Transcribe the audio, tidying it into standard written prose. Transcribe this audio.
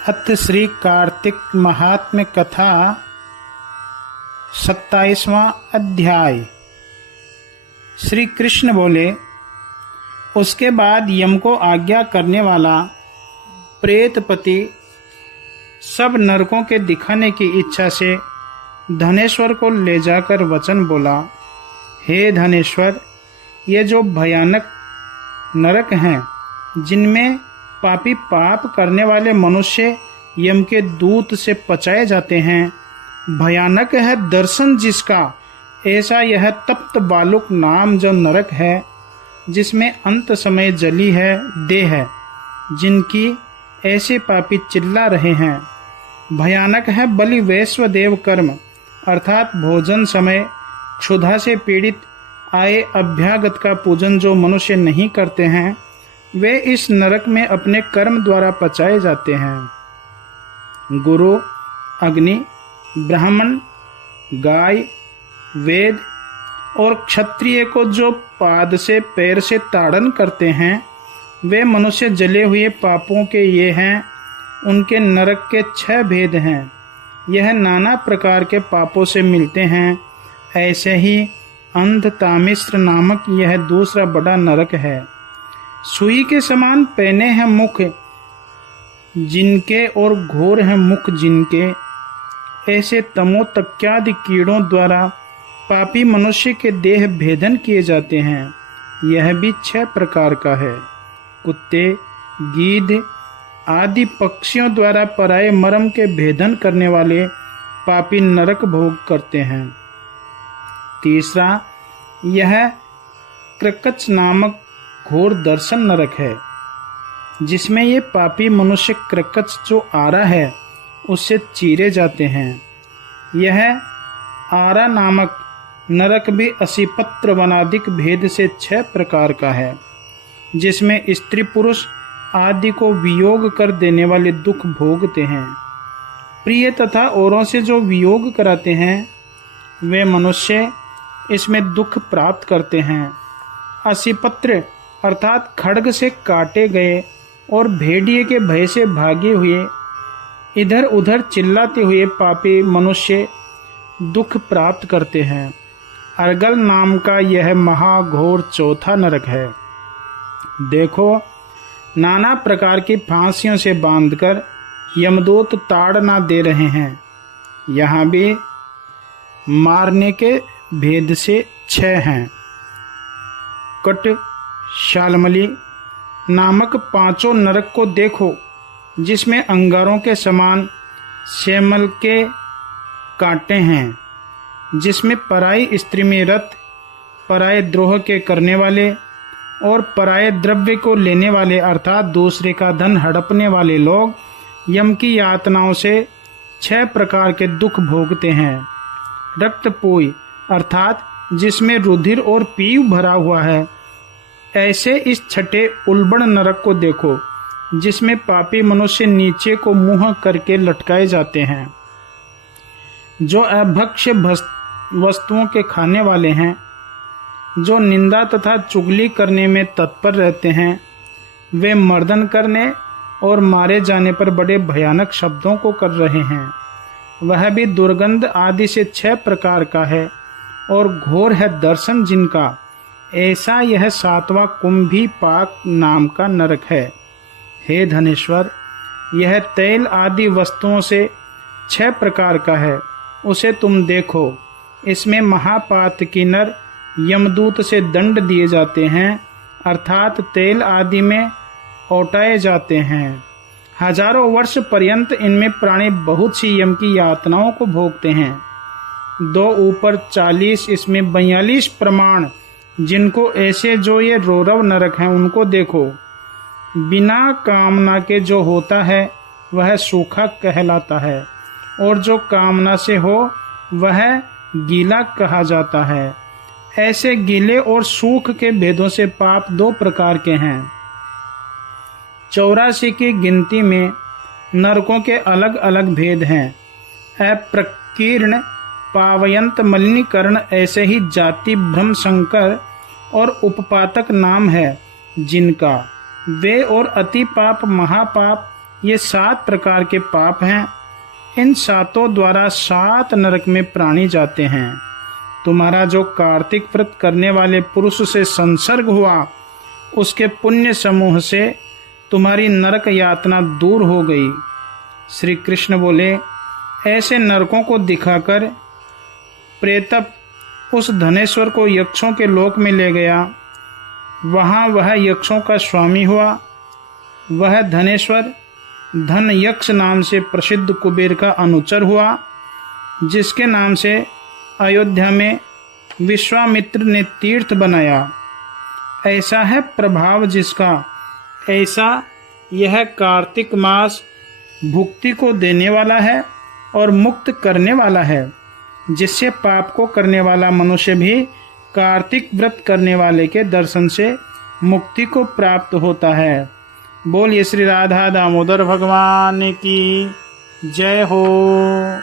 अथ श्री कार्तिक महात्म्य कथा 27वां अध्याय। श्री कृष्ण बोले, उसके बाद यम को आज्ञा करने वाला प्रेतपति सब नरकों के दिखाने की इच्छा से धनेश्वर को ले जाकर वचन बोला, हे धनेश्वर, ये जो भयानक नरक हैं, जिनमें पापी पाप करने वाले मनुष्य यम के दूत से पचाए जाते हैं, भयानक है दर्शन जिसका, ऐसा यह तप्त बालुक नाम जो नरक है, जिसमें अंत समय जली है देह है, जिनकी ऐसे पापी चिल्ला रहे हैं। भयानक है बलि वैश्वदेव कर्म, अर्थात भोजन समय क्षुधा से पीड़ित आए अभ्यागत का पूजन जो मनुष्य नहीं करते हैं, वे इस नरक में अपने कर्म द्वारा पचाए जाते हैं। गुरु, अग्नि, ब्राह्मण, गाय, वेद और क्षत्रिय को जो पाद से पैर से ताड़न करते हैं, वे मनुष्य जले हुए पापों के ये हैं। उनके नरक के 6 भेद हैं। यह नाना प्रकार के पापों से मिलते हैं। ऐसे ही अंध तामिश्र नामक यह दूसरा बड़ा नरक है। सुई के समान पैने हैं मुख जिनके और घोर हैं मुख जिनके, ऐसे तमोतक्यादि कीड़ों द्वारा पापी मनुष्य के देह भेदन किए जाते हैं। यह भी 6 प्रकार का है। कुत्ते, गीध आदि पक्षियों द्वारा पराये मर्म के भेदन करने वाले पापी नरक भोग करते हैं। तीसरा, यह क्रकच नामक घोर दर्शन नरक है, जिसमें ये पापी मनुष्य क्रकच जो आरा है उससे चीरे जाते हैं। यह आरा नामक नरक भी असीपत्र वनादिक भेद से 6 प्रकार का है, जिसमें स्त्री पुरुष आदि को वियोग कर देने वाले दुख भोगते हैं। प्रिय तथा औरों से जो वियोग कराते हैं, वे मनुष्य इसमें दुख प्राप्त करते हैं। असीपत्र अर्थात खड्ग से काटे गए और भेड़िए के भय से भागे हुए इधर उधर चिल्लाते हुए पापी मनुष्य दुख प्राप्त करते हैं। अर्गल नाम का यह महाघोर चौथा नरक है। देखो, नाना प्रकार की फांसियों से बांधकर यमदूत ताड़ना दे रहे हैं। यहाँ भी मारने के भेद से 6 हैं। कट शालमली नामक 5 नरक को देखो, जिसमें अंगारों के समान श्यामल के कांटे हैं, जिसमें पराई स्त्री में रत, पराये द्रोह के करने वाले और पराये द्रव्य को लेने वाले अर्थात दूसरे का धन हड़पने वाले लोग यम की यातनाओं से 6 प्रकार के दुख भोगते हैं। रक्तपोई अर्थात जिसमें रुधिर और पीव भरा हुआ है, ऐसे इस 6ठे उल्बण नरक को देखो, जिसमें पापी मनुष्य नीचे को मुंह करके लटकाए जाते हैं। जो अभक्ष्य वस्तुओं के खाने वाले हैं, जो निंदा तथा चुगली करने में तत्पर रहते हैं, वे मर्दन करने और मारे जाने पर बड़े भयानक शब्दों को कर रहे हैं। वह भी दुर्गंध आदि से 6 प्रकार का है और घोर है दर्शन जिनका, ऐसा यह 7वां कुंभी पाक नाम का नरक है। हे धनेश्वर, यह तैल आदि वस्तुओं से 6 प्रकार का है, उसे तुम देखो। इसमें महापात की नर यमदूत से दंड दिए जाते हैं, अर्थात तेल आदि में औटाए जाते हैं। हजारों वर्ष पर्यंत इनमें प्राणी बहुत सी यम की यातनाओं को भोगते हैं। 2 ऊपर 40, इसमें 42 प्रमाण, जिनको ऐसे जो ये रौरव नरक हैं उनको देखो। बिना कामना के जो होता है वह सूखा कहलाता है, और जो कामना से हो वह गीला कहा जाता है। ऐसे गीले और सूख के भेदों से पाप 2 प्रकार के हैं। 84 की गिनती में नरकों के अलग अलग भेद हैं। अप्रकीर्ण, पावयंत, मलिनीकरण, ऐसे ही जाति भ्रम संकर और उपपातक नाम है जिनका। वे और अति पाप, महापाप ये 7 प्रकार के पाप हैं। इन 7 द्वारा 7 नरक में प्राणी जाते हैं। तुम्हारा जो कार्तिक व्रत करने वाले पुरुष से संसर्ग हुआ, उसके पुण्य समूह से तुम्हारी नरक यातना दूर हो गई। श्री कृष्ण बोले, ऐसे नरकों को दिखाकर प्रेतप उस धनेश्वर को यक्षों के लोक में ले गया। वहां वह यक्षों का स्वामी हुआ। वह धनेश्वर धन यक्ष नाम से प्रसिद्ध कुबेर का अनुचर हुआ, जिसके नाम से अयोध्या में विश्वामित्र ने तीर्थ बनाया। ऐसा है प्रभाव जिसका, ऐसा यह कार्तिक मास भुक्ति को देने वाला है और मुक्त करने वाला है, जिससे पाप को करने वाला मनुष्य भी कार्तिक व्रत करने वाले के दर्शन से मुक्ति को प्राप्त होता है। बोलिए श्री राधा दामोदर भगवान की जय हो।